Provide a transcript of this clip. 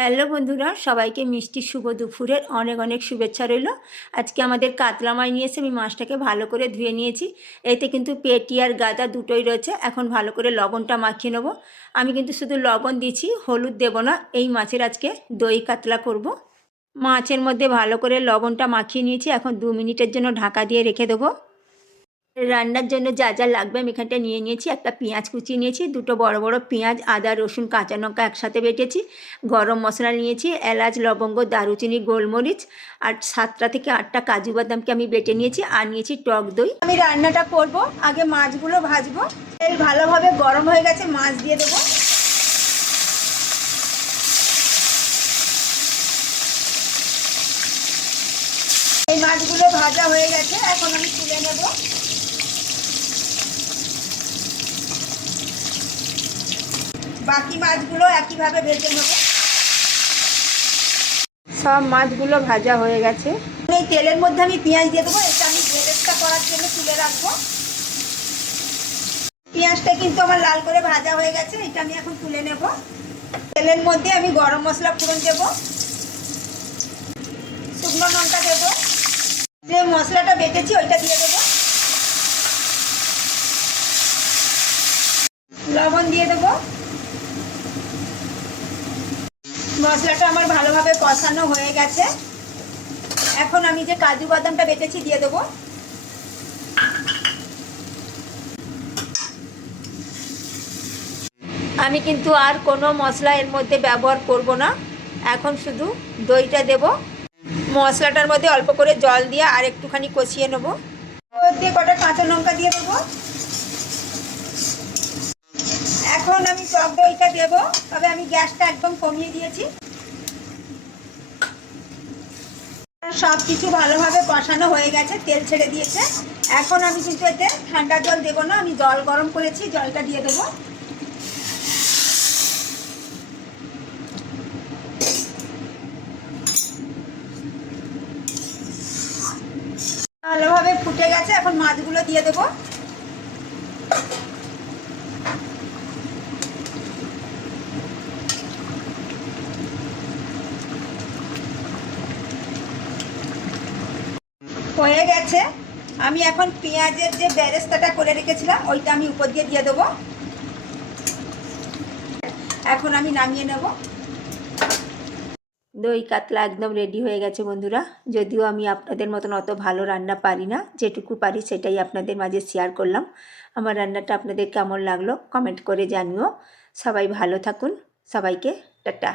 Hello বন্ধুরা, সবাইকে মিষ্টি শুভ দুপুরের অনেক অনেক শুভেচ্ছা রইল। আজকে আমাদের কাতলা মাছ নিয়ে এসে আমি মাছটাকে ভালো করে ধুয়ে নিয়েছি। এতে কিন্তু পেটি আর গাদা দুটোই রয়েছে। এখন ভালো করে লবণটা মাখিয়ে নেবো। আমি কিন্তু শুধু লবণ দিচ্ছি, হলুদ দেব না। এই মাছের আজকে দই কাতলা করব। মাছের মধ্যে ভালো করে লবণটা মাখিয়ে নিয়েছি। এখন 2 মিনিটের জন্য ঢাকা দিয়ে রেখে দেবো। রান্নার জন্য যা যা লাগবে আমি এখানটা নিয়ে নিয়েছি। একটা পেঁয়াজ কুচিয়ে নিয়েছি, দুটো বড় বড় পেঁয়াজ, আদা রসুন কাঁচা লঙ্কা একসাথে বেটেছি, গরম মশলা নিয়েছি, এলাচ লবঙ্গ দারুচিনি গোলমরিচ, আর 7টা থেকে 8টা কাজু বাদামকে আমি বেটে নিয়েছি, আর নিয়েছি টক দই। আমি রান্নাটা করব, আগে মাছগুলো ভাজবো। তেল ভালোভাবে গরম হয়ে গেছে, মাছ দিয়ে দেবো। এই মাছগুলো ভাজা হয়ে গেছে, এখন আমি তুলে নেব। বাকি মাছগুলো একইভাবে ভেজে নেব। সব মাছগুলো ভাজা হয়ে গেছে। এই তেলের মধ্যে আমি পেঁয়াজ দিয়ে দেবো। এটা আমি বেরেস্তা করার জন্য তুলে রাখবো। পেঁয়াজটা কিন্তু আমার লাল করে ভাজা হয়ে গেছে, এটা আমি এখন তুলে নেব। তেলের মধ্যে আমি গরম মশলা ফোড়ন দেবো, শুকনো লঙ্কা দেবো, যে মশলাটা বেটেছি ওইটা দিয়ে দেবো, লবণ দিয়ে দেবো। মশলাটা আমার ভালোভাবে কষানো হয়ে গেছে। এখন আমি যে কাজু বাদামটা বেটেছি দিয়ে দেবো। আমি কিন্তু আর কোনো মশলা এর মধ্যে ব্যবহার করব না। এখন শুধু দইটা দেব। মশলাটার মধ্যে অল্প করে জল দিয়ে আর একটুখানি কষিয়ে নেব। দিয়ে কটা কাঁচা লঙ্কা দিয়ে দেবো। এখন আমি টক দইটা দেব, তবে আমি গ্যাসটা একদম কমিয়ে দিয়েছি। সব কিছু ভালোভাবে কষানো হয়ে গেছে, তেল ছেড়ে দিয়েছে। এখন আমি কিন্তু এতে ঠান্ডা জল দেবো না, আমি জল গরম করেছি, জলটা দিয়ে দেবো। ভালোভাবে ফুটে গেছে, এখন মাছগুলো দিয়ে দেবো। হয়ে গেছে। আমি এখন পেঁয়াজের যে বেরেস্তাটা করে রেখেছিলাম ওইটা আমি উপর দিয়ে দেবো। এখন আমি নামিয়ে নেব। দই কাতলা একদম রেডি হয়ে গেছে বন্ধুরা। যদিও আমি আপনাদের মতন অত ভালো রান্না পারি না, যেটুকু পারি সেটাই আপনাদের মাঝে শেয়ার করলাম। আমার রান্নাটা আপনাদের কেমন লাগলো কমেন্ট করে জানিও। সবাই ভালো থাকুন, সবাইকে টাটা।